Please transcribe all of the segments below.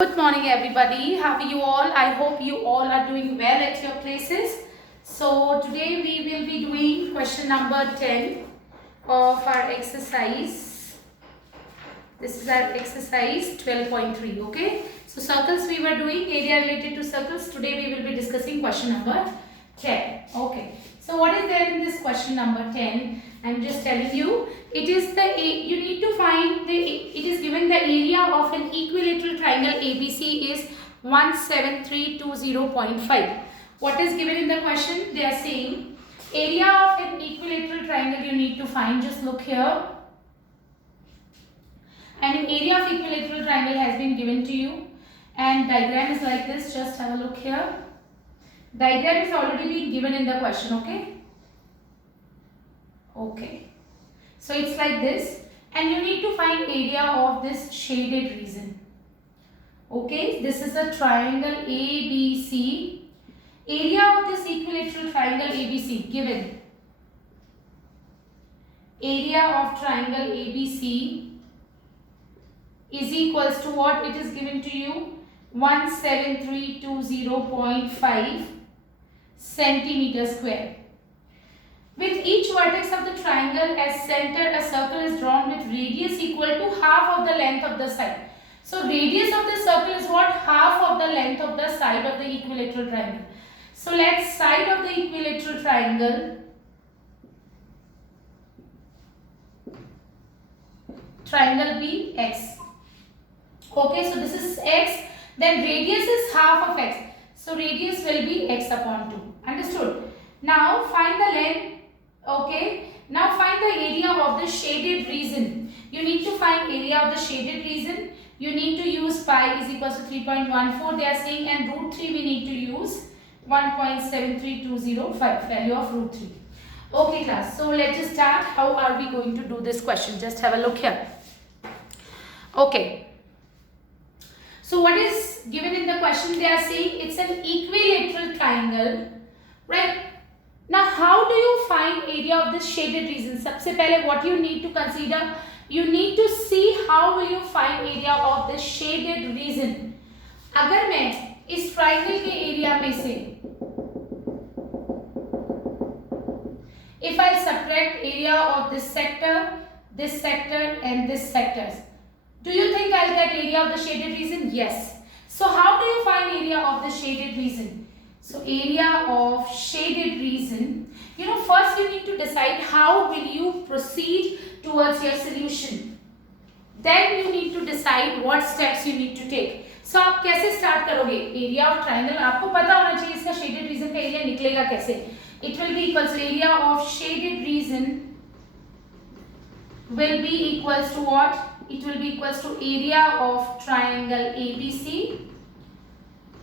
Good morning everybody. How are you all? I hope you all are doing well at your places. So today we will be doing question number 10 of our exercise. This is our exercise 12.3. Okay. So circles we were doing, area related to circles. Today we will be discussing question number 10. Okay. So what is there in this question number 10? I'm just telling you, it is you need to find it is given the area of an equilateral triangle ABC is 17320.5. What is given in the question? They are saying area of an equilateral triangle you need to find. Just look here. And an area of equilateral triangle has been given to you. And diagram is like this. Just have a look here. Diagram is already been given in the question. Okay. Okay. So it's like this, and you need to find area of this shaded region. Okay, this is a triangle ABC. Area of this equilateral triangle ABC given. Area of triangle ABC is equals to what? It is given to you 17320.5 centimeter square. With each vertex of the triangle as center, a circle is drawn with radius equal to half of the length of the side. So radius of the circle is what? Half of the length of the side of the equilateral triangle. So let side of the equilateral triangle be x. Okay, so this is x. Then radius is half of x. So radius will be x upon 2. Understood? Now find the length. Okay, now find the area of the shaded region. You need to find area of the shaded region. You need to use pi is equals to 3.14. They are saying, and root 3 we need to use 1.73205 value of root 3. Okay class, so let's just start. How are we going to do this question? Just have a look here. Okay. So what is given in the question? They are saying it's an equilateral triangle, right? Now, how do you find area of this shaded region? सबसे पहले what you need to consider, you need to see how will you find area of this shaded region. अगर मैं इस triangle के area में से if I subtract area of this sector and this sectors, do you think I'll get area of the shaded region? Yes. So how do you find area of the shaded region? So area of shaded region, first you need to decide how will you proceed towards your solution. Then you need to decide what steps you need to take. So आप कैसे start करोगे? Area of triangle आपको पता होना चाहिए इसका shaded region का area निकलेगा कैसे? It will be equals to area of shaded region will be equals to what? It will be equals to area of triangle ABC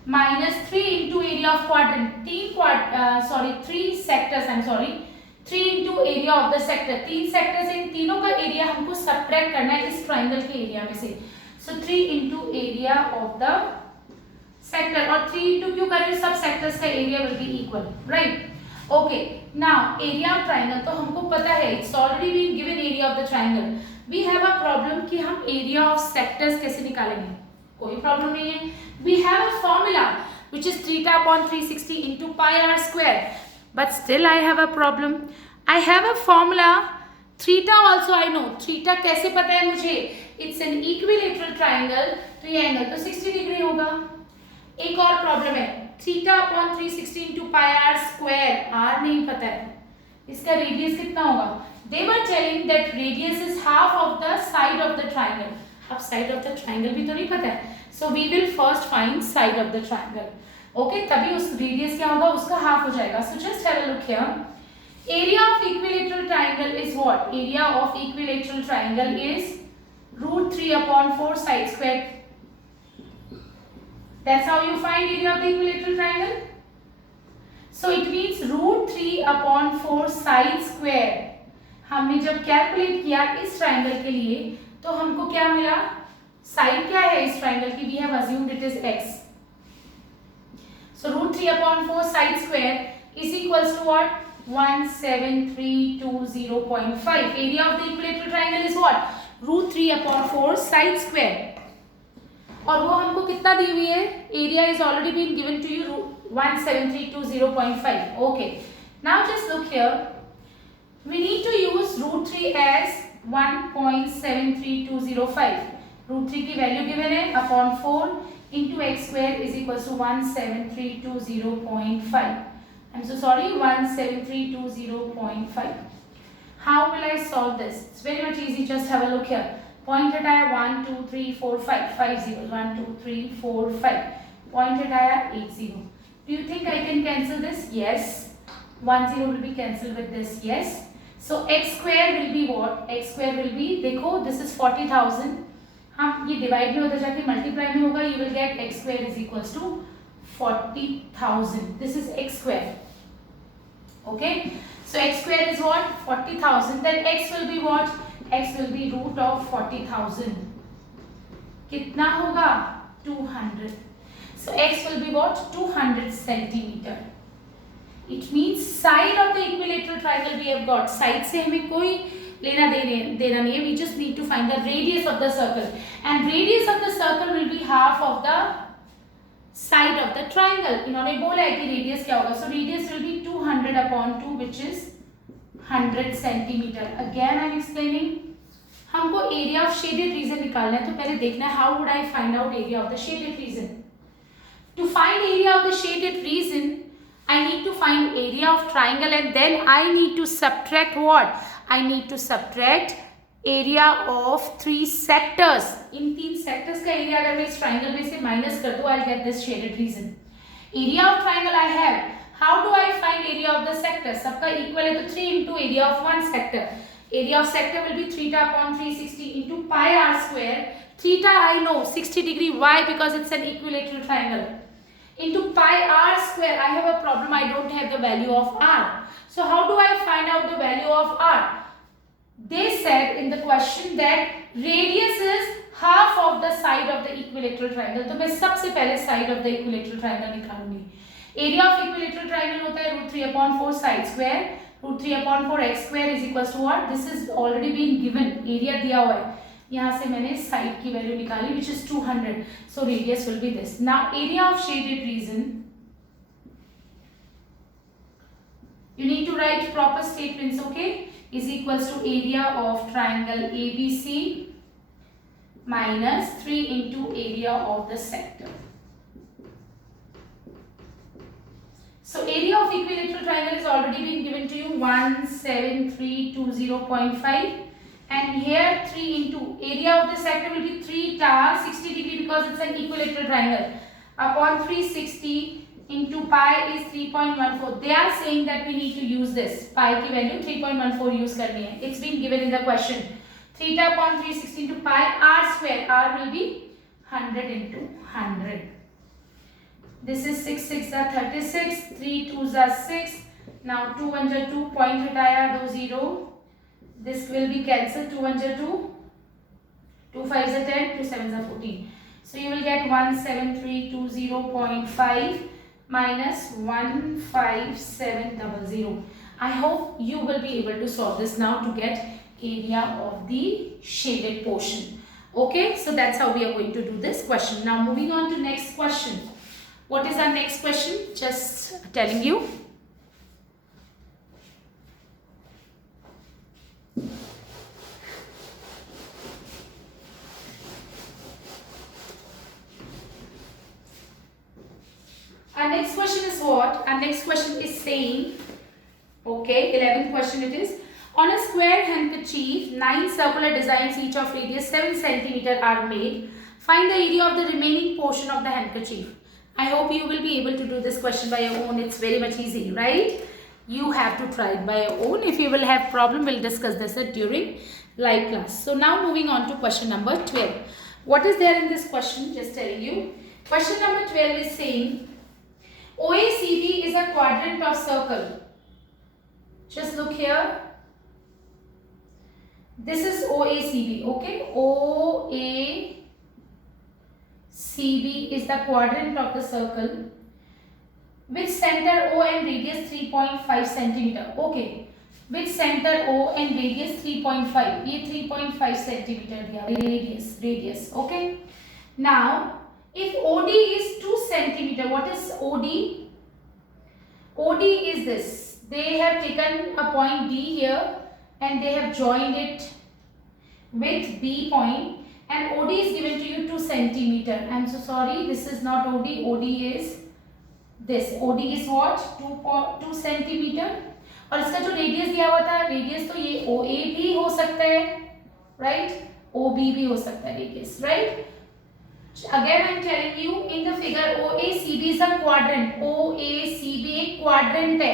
minus 3 into area of quadrant. 3 sectors. 3 into area of the sector. 3 sectors इन तीनों का area हमको subtract करना है इस triangle के area में से. So 3 into area of the sector. और 3 into क्यों कर रहे हैं? सब sectors का area will be equal, right? Okay. Now area of triangle तो हमको पता है. It's already been given area of the triangle. We have a problem कि हम area of sectors कैसे निकालेंगे? कोई प्रॉब्लम नहीं है. We have a formula which is theta upon 360 into pi r square. But still I have a problem. I have a formula. Theta also I know. Theta कैसे पता है मुझे? It's an equilateral triangle. तो ये angle तो 60 degree होगा. एक और प्रॉब्लम है. Theta upon 360 into pi r square. R नहीं पता है. इसका रेडियस कितना होगा? They were telling that radius is half of the side of the triangle. अब side of the triangle भी तो नहीं पता है. So we will first find side of the triangle. Okay, तभी उस radius क्या होगा? उसका half हो जाएगा. So just have a look here. Area of equilateral triangle is what? Area of equilateral triangle is root 3 upon 4 side square. That's how you find area of the equilateral triangle. So it means root 3 upon 4 side square. हमने जब calculate किया इस triangle के लिए तो हमको क्या मिला? साइड क्या है इस ट्राइंगल की? We have assumed it is x. So root 3 upon 4 side square is equals to what? 17320.5. Area of the equilateral triangle is what? Root 3 upon 4 side square. और वो हमको कितना दी हुई है, area is already been given to you 17320.5. Okay, now just look here, we need to use √3 as 1.73205. √3 की value given है upon 4 into x square is equals to 17320.5. I'm so sorry, 17320.5. How will I solve this? It's very much easy. Just have a look here. Point हटाया 1 2 3 4 5 5 0 1 2 3 4 5. Point हटाया 8 0. Do you think I can cancel this? Yes. 1 0 will be cancelled with this. Yes. So x square will be what? X square will be, देखो this is 40,000. हम ये divide में होता जाके multiply में होगा. You will get x square is equals to 40,000. This is x square. Okay. So x square is what? 40,000. Then x will be what? X will be root of 40,000. कितना होगा? 200. So x will be what? 200 centimeter. It means side of the equilateral triangle we have got. Side से हमें कोई लेना देना नहीं है. We just need to find the radius of the circle. And radius of the circle will be half of the side of the triangle. इन्होंने बोला है कि रेडियस क्या होगा. So radius will be 200 upon 2, which is 100 centimeter. Again I am explaining. हमको area of shaded region निकालना है, तो पहले देखना है how would I find out area of the shaded region. To find area of the shaded region, I need to find area of triangle and then I need to subtract what? I need to subtract area of 3 sectors. In 3 sectors का area अगर मैं इस triangle में से minus कर दूँ, I'll get this shaded region. Area of triangle I have. How do I find area of the sector? सबका equal है तो 3 into area of one sector. Area of sector will be theta upon 360 into pi r square. Theta I know 60 degree. Why? Because it's an equilateral triangle. Into pi r square. I have a problem. I don't have the value of r. So how do I find out the value of r? They said in the question that radius is half of the side of the equilateral triangle. तो मैं सबसे पहले side of the equilateral triangle निकालूंगी. Area of equilateral triangle होता है √3 upon 4 side square. √3 upon 4 x square is equals to what? This is already been given. Area दिया हुआ है. यहाँ से मैंने side की value निकाली, which is 200. So radius will be this. Now area of shaded region. You need to write proper statements. Okay, is equals to area of triangle ABC minus 3 into area of the sector. So area of equilateral triangle is already been given to you 17320.5, and here 3 into area of the sector will be 3 ta 60 degree because it's an equilateral triangle upon 360 into pi is 3.14. They are saying that we need to use this. Pi की value 3.14 use करनी है. It's been given in the question. Theta upon 360 into pi r square. R will be 100 into 100. This is 6 6 are 36. 3 2s are 6. Now 2 1s are 2. Point हटाया 2 0. This will be cancelled. 2 1s are 2. 2 5s are 10. 2 7s are 14. So you will get 17320.5 minus 15700. I hope you will be able to solve this now to get area of the shaded portion. Okay, so that's how we are going to do this question. Now moving on to next question. What is our next question? Just telling you. Our next question is what? Our next question is saying, okay, 11th question it is. On a square handkerchief, 9 circular designs each of radius 7 cm are made. Find the area of the remaining portion of the handkerchief. I hope you will be able to do this question by your own. It's very much easy, right? You have to try it by your own. If you will have problem, we'll discuss this during live class. So now moving on to question number 12. What is there in this question? Just telling you. Question number 12 is saying, OACB is a quadrant of circle. Just look here. This is OACB, okay? OACB is the quadrant of the circle with center O and radius 3.5 centimeter. Okay, with center O and radius 3.5. ये 3.5 centimeter दिया radius. Okay. Now, if OD is 2 centimeter, what is OD? OD is this. They have taken a point D here and they have joined it with B point, and OD is given to you 2 centimeter. I'm so sorry, this is not OD. OD is this. OD is what? 2 centimeter. और इसका जो radius दिया हुआ था, radius तो ये OA भी हो सकता है, राइट? OB भी हो सकता है radius, right? Again I am telling you, in the figure OACB is a quadrant. OACB एक quadrant है.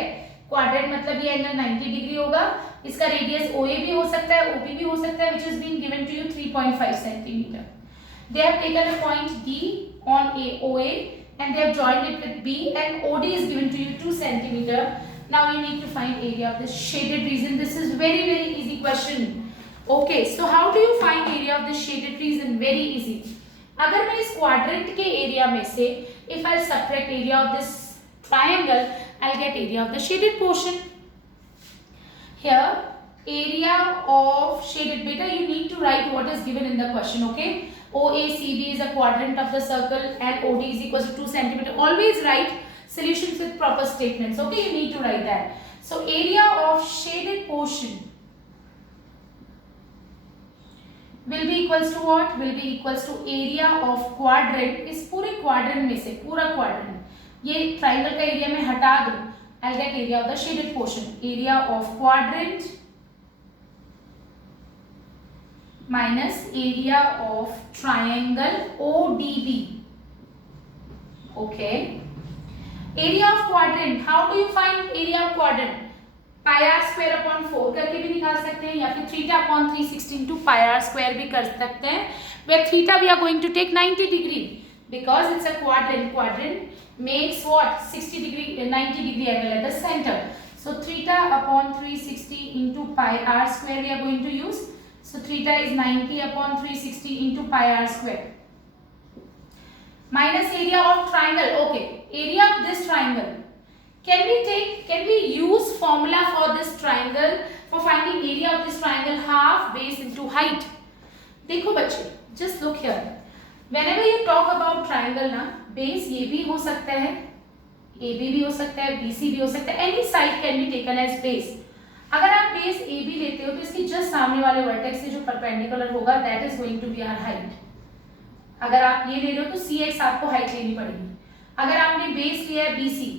Quadrant मतलब ये एंगल 90 डिग्री होगा. इसका रेडियस OA भी हो सकता है, OB भी हो सकता है, which is being given to you 3.5 centimeter. They have taken a point D on OA and they have joined it with B, and OD is given to you 2 centimeter. Now you need to find area of this shaded region. This is very easy question. Okay, so how do you find area of this shaded region? Very easy. अगर मैं इस quadrant के area में से if I subtract area of this triangle, I'll get area of the shaded portion. Here, area of shaded, beta, you need to write what is given in the question, okay? OACB is a quadrant of the circle and OD is equal to 2 centimeter. Always write solutions with proper statements, okay? You need to write that. So, area of shaded portion will be equals to what? Will be equals to area of quadrant. इस पूरे quadrant में से, पूरा quadrant, ये triangle का area में हटा दूँ, I'll get area of the shaded portion. Area of quadrant minus area of triangle ODB. Okay. Area of quadrant. How do you find area of quadrant? Pi r square upon 4 करके भी निकाल सकते हैं, या फिर theta upon 360 into pi r square भी कर सकते हैं. Where theta we are going to take 90 degree because it's a quadrant. Quadrant makes what? 60 degree, 90 degree angle at the center. So theta upon 360 into pi r square we are going to use. So theta is 90 upon 360 into pi r square. Minus area of triangle. Okay, area of this triangle. Can we use formula for this triangle, for finding area of this triangle? Half base into height. देखो बच्चे, just look here. Whenever you talk about triangle ना, base ये भी हो सकता है, AB भी हो सकता है, BC भी हो सकता है. Any side can be taken as base. अगर आप base AB लेते हो तो इसकी just सामने वाले vertex से जो perpendicular होगा, that is going to be our height. अगर आप ये ले रहे हो तो CX आपको height लेनी पड़ेगी. अगर आपने base लिया है BC,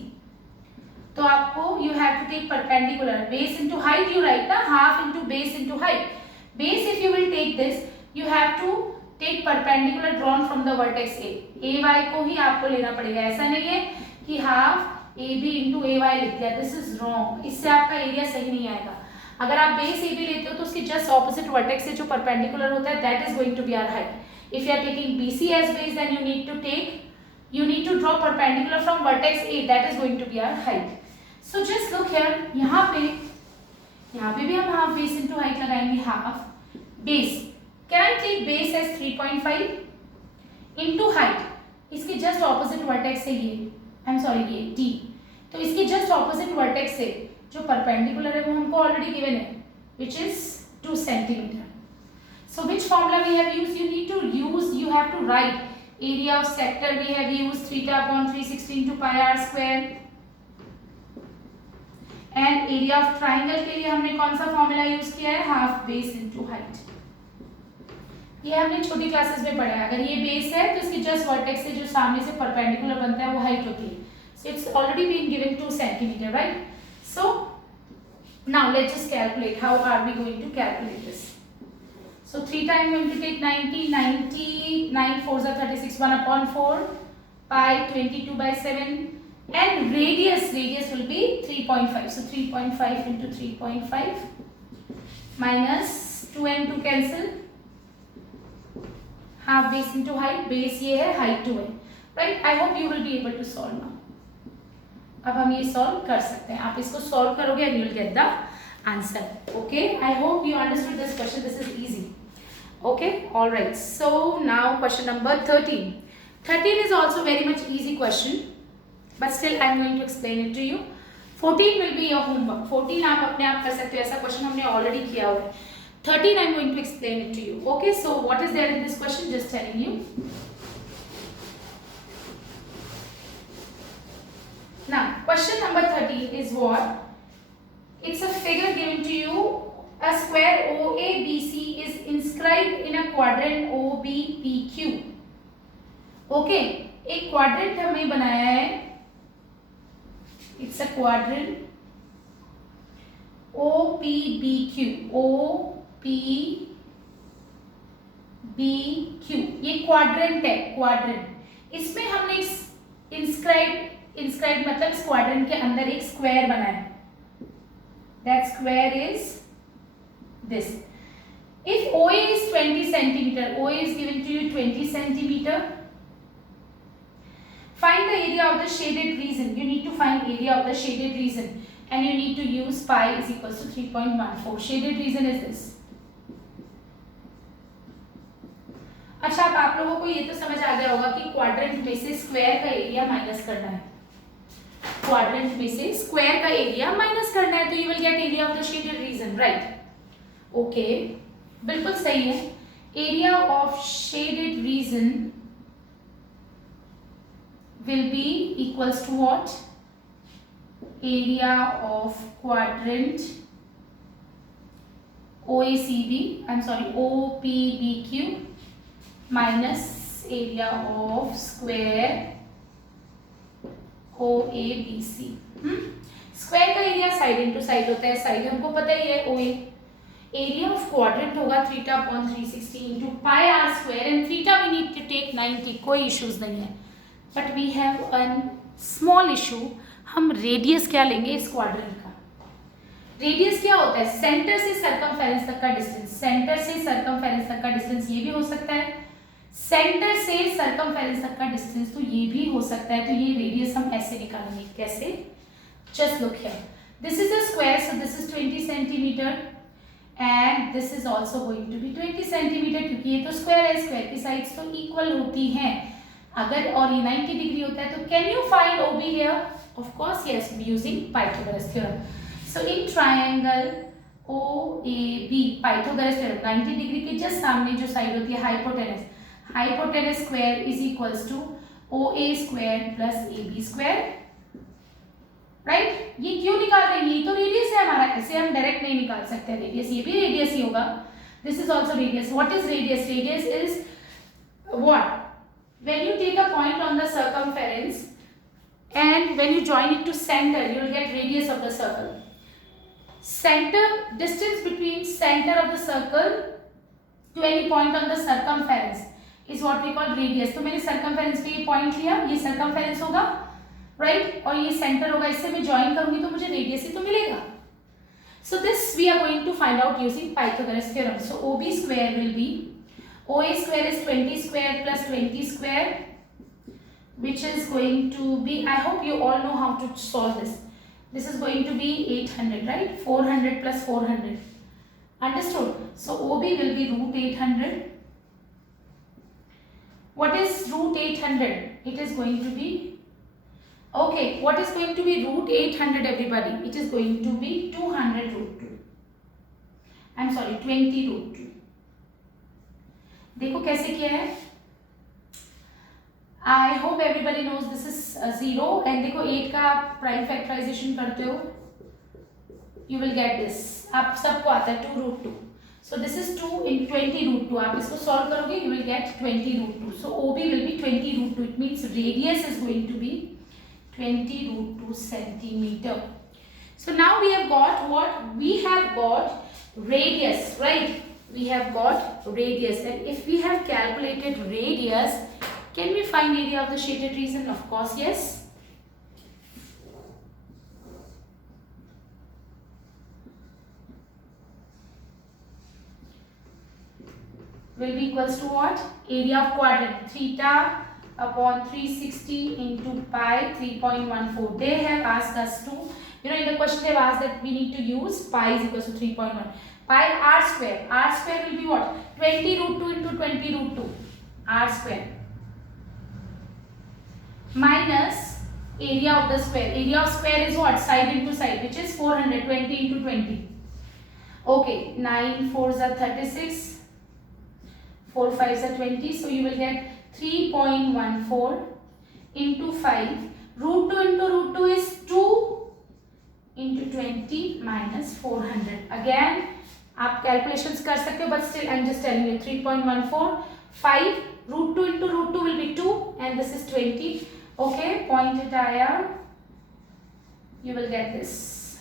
तो आपको you have to take perpendicular. Base into height you write ना, half into base into height. Base if you will take this, you have to take perpendicular drawn from the vertex A. AY को ही आपको लेना पड़ेगा. ऐसा नहीं है कि half AB into AY लिख दिया. This is wrong. इससे आपका एरिया सही नहीं आएगा. अगर आप base AB लेते हो तो उसके just opposite vertex से जो perpendicular होता है, that is going to be our height. If you are taking BC as base, then you need to draw perpendicular from vertex A. That is going to be our height. So just look here. यहाँ पे भी हम half base into height लगाएंगे. Half base. Can I take base as 3.5 into height? इसके just opposite vertex से ये, I'm sorry ये D. तो इसके just opposite vertex से जो perpendicular है वो हमको already given है, which is 2 centimeter. So which formula we have used? You have to write area of sector. We have used theta upon 360 into pi r square. And area of triangle के लिए हमने कौन सा formula use किया है? Half base into height. ये हमने छोटी क्लासेस में पढ़ा है. अगर ये बेस है तो इसके जस्ट वर्टेक्स से जो सामने से परपेंडिकुलर बनता है वो हाइट होती है. So it's already been given 2 centimeter, right? So now let's just calculate. How are we going to calculate this? So theta I'm going to take 90, 9 4s are 36, 1 upon 4, pi 22 by 7. And radius will be 3.5. So 3.5 into 3.5 minus 2 and 2 cancel. Half base into height. Base ये है, height 2 है. Right? I hope you will be able to solve now. अब हम ये solve कर सकते हैं. आप इसको solve करोगे and you will get the answer. Okay? I hope you understood this question. This is easy. Okay? All right. So now question number 13. 13 is also very much easy question. But still I am going to explain it to you. 14 will be your homework. 14 आप अपने आप कर सकते हो. ऐसा question हमने already किया हुआ है. 13 I am going to explain it to you. Okay, so what is there in this question? Just telling you. Now, question number 13 is what? It's a figure given to you. A square OABC is inscribed in a quadrant OBPQ. Okay, एक quadrant हमने बनाया है. It's a quadrant OPBQ. OPBQ ये quadrant है. quadrant इसमें हमने inscribed मतलब इस quadrant के अंदर एक square बनाया है. That square is this. If OA is 20 centimeter, OA is given to you 20 centimeter. Find the area of the shaded region. You need to find area of the shaded region, and you need to use pi is equals to 3.14. Shaded region is this. अच्छा, अब आप लोगों को ये तो समझ आ गया होगा कि क्वाड्रेंट में से स्क्वायर का एरिया माइनस करना है. क्वाड्रेंट में से स्क्वायर का एरिया माइनस करना है, तो you will gate area of the shaded region, right? Okay, बिल्कुल सही है. Area of shaded region will be equals to what? Area of quadrant OPBQ minus area of square OABC. Square का area side into side होता है. Side हमको पता ही है OA. एरिया ऑफ क्वाड्रेंट होगा theta upon 360 into pi r square, and theta we need to take 90. कोई issues नहीं है, but we have an small issue. हम रेडियस क्या लेंगे इस क्वाड्रेंट का? रेडियस क्या होता है? सेंटर से सर्कमफेरेंस तक का डिस्टेंस. सेंटर से सर्कमफेरेंस तक का डिस्टेंस ये भी हो सकता है. सेंटर से सर्कमफेरेंस तक का डिस्टेंस तो ये भी हो सकता है. तो ये रेडियस हम ऐसे निकालेंगे. कैसे? Just look here. This is a square, so this is 20 centimeter and this is also going to be 20 centimeter, क्योंकि ये तो स्क्वायर है. स्क्वायर की साइड्स तो इक्वल होती हैं. अगर और ये 90 डिग्री होता है, तो can you find OB here? Of course yes, using Pythagoras theorem. So in triangle OAB, Pythagoras theorem, 90 degree के जस्ट सामने जो साइड होती है hypotenuse, hypotenuse square is equals to OA square plus AB square, right? ये क्यों निकाल रहे हैं? ये तो रेडियस है हमारा. ऐसे हम डायरेक्ट नहीं निकाल सकते रेडियस. ये भी रेडियस ही होगा. This is also radius. What is radius? Radius is what? When you take a point on the circumference and when you join it to center, you will get radius of the circle. Center, distance between center of the circle to any point on the circumference is what we call radius. तो मैंने circumference पे ये point लिया, ये circumference होगा, right? और ये center होगा. इससे मैं join करूँगी तो मुझे radius ही तो मिलेगा. So this we are going to find out using Pythagoras theorem. So OB square will be, OA square is 20 square plus 20 square, which is going to be, I hope you all know how to solve this. This is going to be 800, right? 400 plus 400. Understood? So OB will be root 800. What is root 800? It is going to be, okay, what is going to be root 800 everybody? It is going to be 200 root 2. I'm sorry, 20 root 2. देखो कैसे किया है. I hope everybody knows this is 0. And देखो 8 का prime factorisation करते हो, you will get this. आप सबको आता है 2 root 2. So this is 2 in 20 root 2. आप इसको सॉल्व करोगे, you will get 20 root 2. So OB will be 20 root 2. It means radius is going to be 20 root 2 centimeter. So now we have got what? We have got radius, right? We have got radius, and if we have calculated radius, can we find area of the shaded region? Of course yes. Will be equals to what? Area of quadrant, theta upon 360 into pi 3.14. They have asked us to, in the question they have asked that we need to use pi is equals to 3.1. Pi r square. R square will be what? 20 root 2 into 20 root 2. R square. Minus area of the square. Area of square is what? Side into side, which is 400. 20 into 20. Okay. 9 4s are 36. 4 5s are 20. So you will get 3.14 into 5. Root 2 into root 2 is 2 into 20 minus 400. Again, आप calculations कर सकते हो, but still I'm just telling you 3.14. 5 root 2 into root 2 will be 2 and this is 20. Okay, point it आया. You will get this.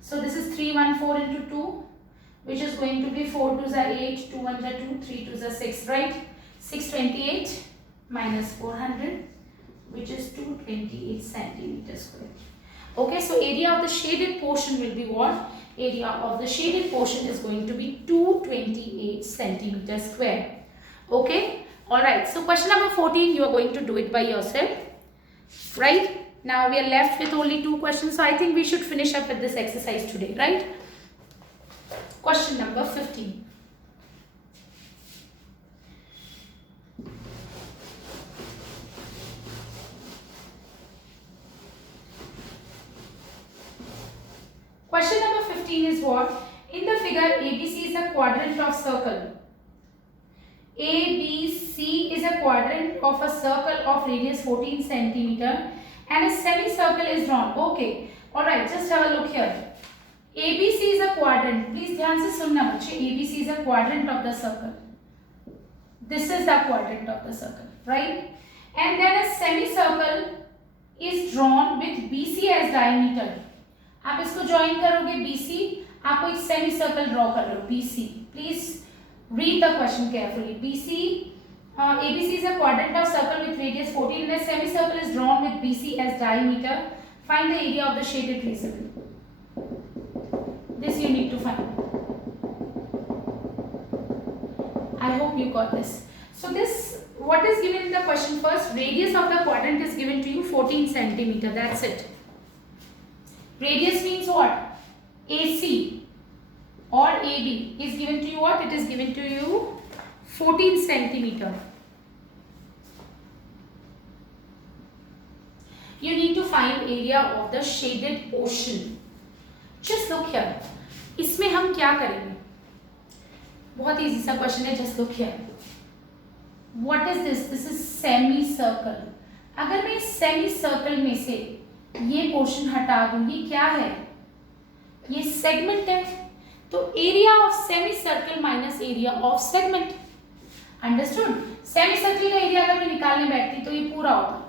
So this is 314 into 2, which is going to be 4 2s are 8, 2 1s are 2, 3 2s are 6, right? 628 minus 400, which is 228 centimeters square. Okay, so area of the shaded portion will be what? Area of the shaded portion is going to be 228 centimeters square. Okay, alright. So question number 14, you are going to do it by yourself, right? Now we are left with only 2 questions, so I think we should finish up with this exercise today, right? Question number 15. Question number 15 is what? In the figure, ABC is a quadrant of circle. ABC is a quadrant of a circle of radius 14 centimeter and a semicircle is drawn. Okay, alright, just have a look here. ABC is a quadrant. Please ध्यान से सुनना बच्चे. ABC is a quadrant of the circle. This is the quadrant of the circle, right? And then a semicircle is drawn with BC as diameter. आप इसको join करोगे BC, आपको एक semicircle draw कर लो BC. Please read the question carefully. BC. ABC is a quadrant of circle with radius 14 and a semicircle is drawn with BC as diameter. Find the area of the shaded region. This you need to find. I hope you got this. So this, what is given in the question first? Radius of the quadrant is given to you 14 centimeter. That's it. Radius means what? AC or AB is given to you what? It is given to you 14 centimeter. You need to find area of the shaded portion. Just look here. इसमें हम क्या करेंगे? बहुत easy सा question है. Just look here. What is this? This is semicircle. अगर मैं इस semicircle में से ये portion हटा दूँ, ये क्या है? ये segment है. तो area of semicircle minus area of segment. Understood? Semicircle का area अगर मैं निकालने बैठती तो ये पूरा होता.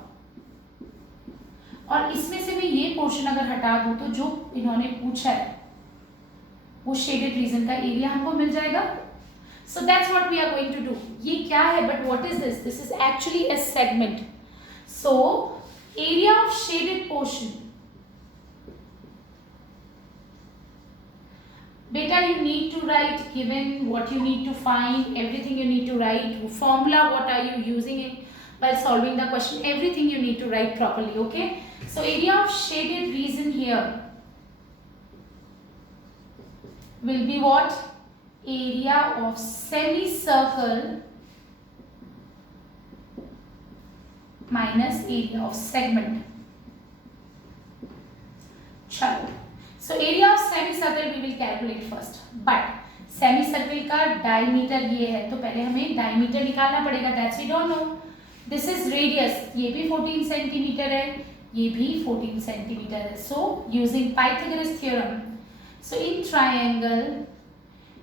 और इसमें से भी ये पोर्शन अगर हटा दूं तो जो इन्होंने पूछा है वो शेडेड रीजन का एरिया हमको मिल जाएगा. So that's what we are going to do. ये क्या है? But what is this? This is actually a segment. So area of shaded portion, beta, you need to write given what you need to find, everything you need to write, formula, what are you using it while solving the question, everything you need to write properly. Okay, so area of shaded region here will be what? Area of semicircle minus area of segment. चलो, so area of semicircle we will calculate first, but semicircle का diameter ये है तो पहले हमें diameter निकालना पड़ेगा. That's we don't know. This is radius. ये भी 14 सेंटीमीटर है, ये भी 14 सेंटीमीटर है. So using Pythagoras theorem, so in triangle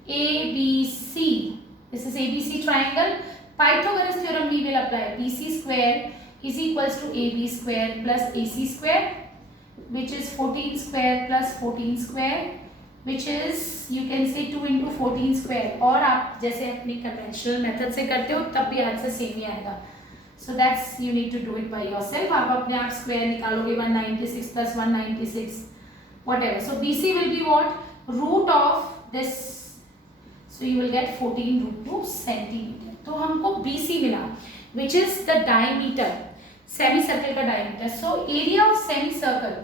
ABC, this is ABC triangle. Pythagoras theorem we will apply. BC square is equals to AB square plus AC square, which is 14 square plus 14 square, which is you can say 2 into 14 square. और आप जैसे अपनी conventional method से करते हो तब भी answer same ही आएगा. So that's you need to do it by yourself. आप अपने आप square निकालोगे 196 plus 196 whatever. So BC will be what? Root of this. So you will get 14 root 2 centimeter. तो हमको BC मिला, which is the diameter, semicircle का diameter. So area of semicircle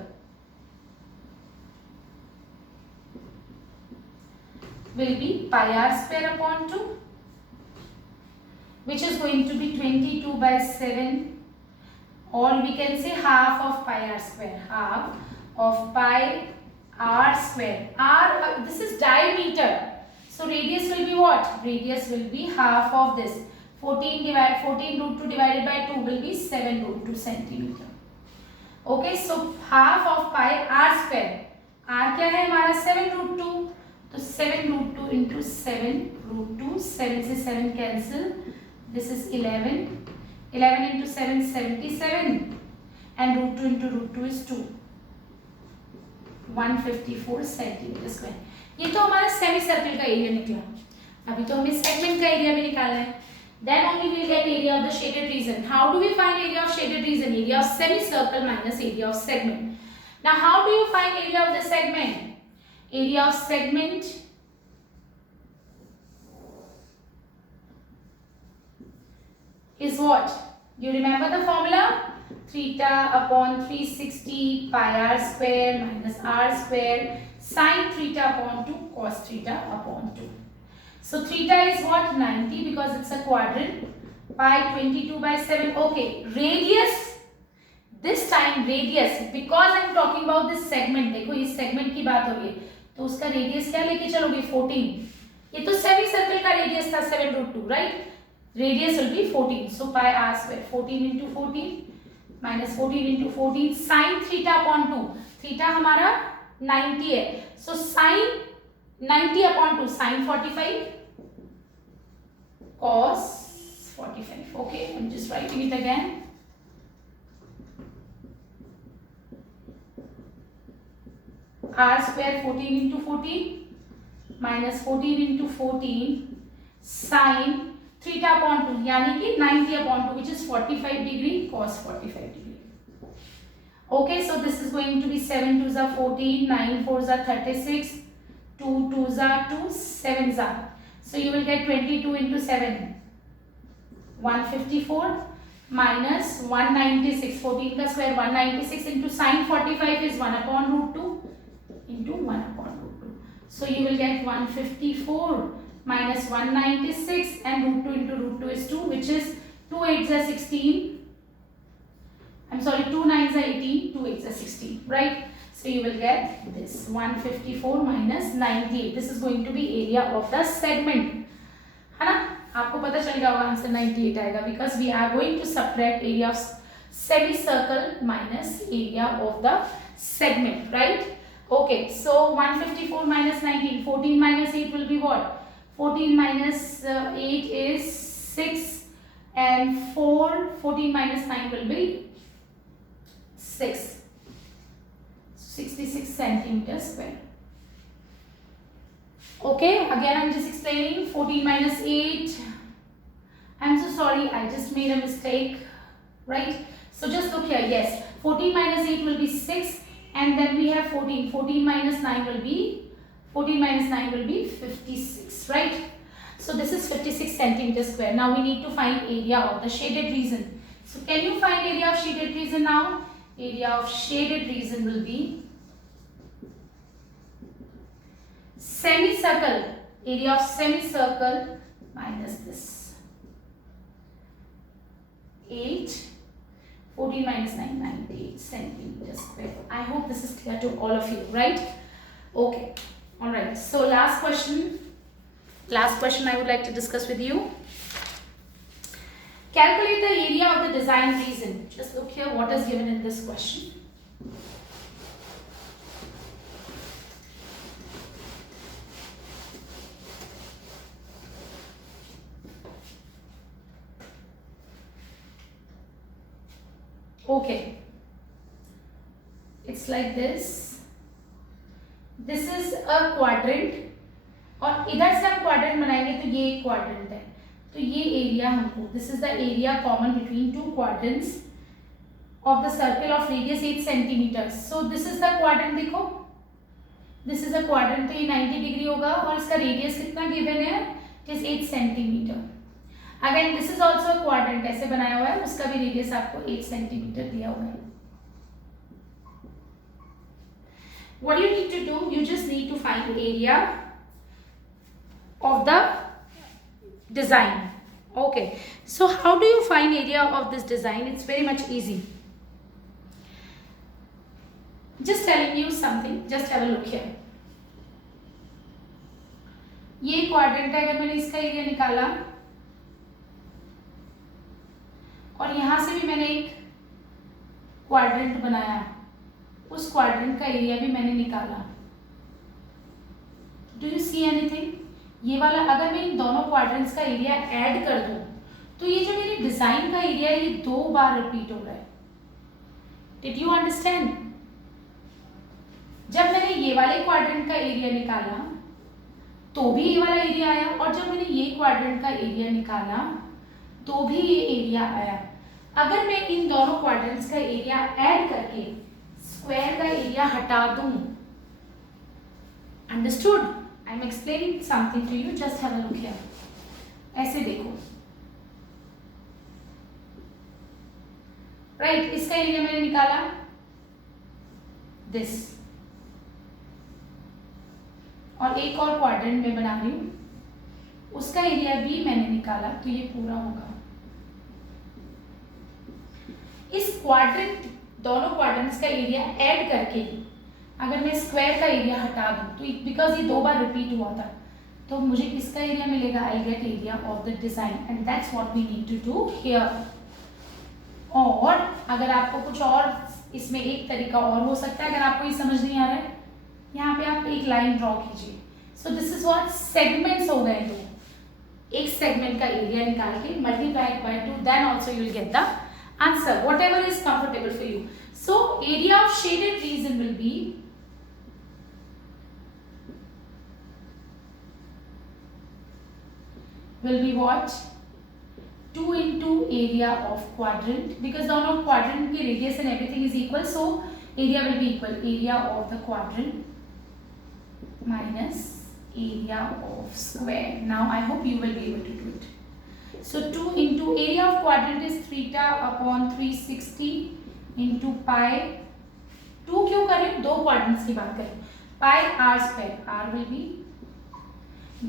will be pi r square upon 2, which is going to be 22 by 7, or we can say half of pi r square, half of pi r square. R, this is diameter, so radius will be what? Radius will be half of this. 14 root 2 divided by 2 will be 7 root 2 centimeter. Okay, so half of pi r square. r क्या है हमारा 7 root 2, तो 7 root 2 into 7 root 2, 7 से 7 cancel, this is 11, 11 into 7 77, and root 2 into root 2 is 2, 154 centimetre square. ये तो हमारा semi circle का area निकला. अभी तो हमें सेगमेंट का एरिया भी निकालना है. Then only we will get area of the shaded region. How do we find area of shaded region? Area of semicircle minus area of segment. Now how do you find area of the segment? Area of segment is what? You remember the formula? Theta upon 360 pi r square minus r square sin theta upon 2 cos theta upon 2. So theta is what? 90 because it's a quadrant. Pi 22 by 7. Okay. Radius. This time radius. Because I'm talking about this segment. देखो इस segment की बात हो रही है. तो उसका radius क्या लेके चलोगे? 14. ये तो semi circle का radius था 7 root 2, right? Radius will be 14. So pi r square 14 into 14 minus 14 into 14 sin theta upon 2. Theta हमारा 90 है. So sin 90 upon 2 sin 45 cos 45. Okay, I'm just writing it again. R square 14 into 14 minus 14 into 14 sin theta upon 2 यानी कि 90 upon 2 which is 45 degree cos 45 degree. Okay, so this is going to be 7 2s are 14, 9 4s are 36, 2 2s are 2, 7s are. So you will get 22 into 7, 154 minus 196, 14 का square 196 into sin 45 is 1 upon root 2 into 1 upon root 2. So you will get 154 minus 196 and root 2 into root 2 is 2 which is 2 8s are 16. I'm sorry, 2 9s are 18, 2 8s are 16, right? So you will get this 154 minus 98. This is going to be area of the segment. है ना? आपको पता चल गया होगा answer 98 आएगा because we are going to subtract area of semicircle minus area of the segment, right? Okay, so 154 minus 19, 14 minus 8 will be what? 14 minus 8 is 6 and 4, 14 minus 9 will be 6. 66 centimeters square. Okay, again I'm just explaining 14 minus 8. I'm so sorry, I just made a mistake, right? So just look here, yes, 14 minus 8 will be 6 and then we have 14. 14 minus 9 will be 56, right? So this is 56 centimeters square. Now we need to find area of the shaded region. So can you find area of shaded region now? Area of shaded region will be semicircle, area of semicircle minus this 8, 14 minus 9, 98 centimeters square. I hope this is clear to all of you, right? Okay, alright, so last question I would like to discuss with you. Calculate the area of the design region. Just look here what is given in this question. Okay, it's like this. This is a quadrant और इधर से हम quadrant बनाएंगे तो ये एक quadrant है. तो ये एरिया हमको, this is the area common between two quadrants of the circle of radius 8 centimetre. So this is the quadrant. देखो दिस इज अ क्वाड्रेंट, तो ये 90 डिग्री होगा और इसका रेडियस कितना गिवन है? It is 8 centimetre. Again this is also a quadrant, ऐसे बनाया हुआ है, उसका भी रेडियस आपको 8 सेंटीमीटर दिया हुआ है. What you need to do, you just need to find area of the design. Okay, so how do you find area of this design? It's very much easy. Just telling you something, just have a look here. ये quadrant है, अगर मैंने इसका area निकाला और यहाँ से भी मैंने एक क्वाड्रेंट बनाया, उस क्वाड्रेंट का एरिया भी मैंने निकाला। Do you see anything? ये वाला अगर मैं इन दोनों क्वाड्रेंट्स का एरिया ऐड कर दूं तो ये जो मेरी डिजाइन का एरिया है ये 2 बार रिपीट हो रहा है। Did you understand? जब मैंने ये वाले क्वाड्रेंट का एरिया निकाला तो भी ये वाला एरिया आया, और जब मैंने ये क्वाड्रेंट का एरिया निकाला तो भी ये एरिया आया। अगर मैं इन दोनों क्वाड्रेंट्स का एरिया ऐड करके स्क्वायर का एरिया हटा दूं, understood? I am explaining something to you, just have a look here. ऐसे देखो, राइट, इसका एरिया मैंने निकाला दिस, और एक और क्वाड्रेंट में बना रही हूं, उसका एरिया भी मैंने निकाला, तो ये पूरा होगा। इस क्वाड्रेंट, दोनों क्वाड्रेंट्स का एरिया ऐड करके अगर मैं स्क्वायर का एरिया हटा दूं तो बिकॉज ये 2 बार रिपीट हुआ था तो मुझे किसका एरिया मिलेगा? I get area of the design, and that's what we need to do here. और अगर आपको कुछ और इसमें एक तरीका और हो सकता है, अगर आपको ये समझ नहीं आ रहा है, यहाँ पे आप एक लाइन ड्रॉ कीजिए। So this is what segments हो गए। तो एक सेगमेंट का एरिया निकाल के multiply by 2, then also you will get the answer, whatever is comfortable for you. So area of shaded region will be what? 2 into area of quadrant, because दोनों quadrant की radius and everything is equal, so area will be equal area of the quadrant minus area of square. Now I hope you will be able to do it. So 2 into area of quadrant is theta upon 360 into pi. 2 क्यों करें? 2 quadrants की बात करें। Pi r square, r will be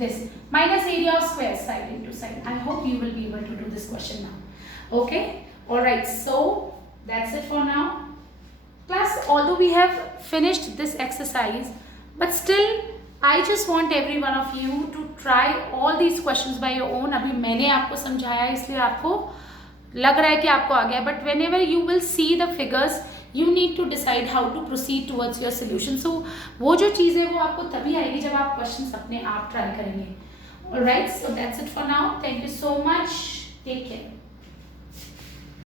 this minus area of square side into side. I hope you will be able to do this question now. Okay, all right. So that's it for now. Class, although we have finished this exercise, but still I just want every one of you to try all these questions by your own. अभी मैंने आपको समझाया इसलिए आपको लग रहा है कि आपको आ गया, but whenever you will see the figures, you need to decide how to proceed towards your solution. So वो जो चीज़ है वो आपको तभी आएगी जब आप questions अपने आप try करेंगे. Alright, so that's it for now. Thank you so much. Take care.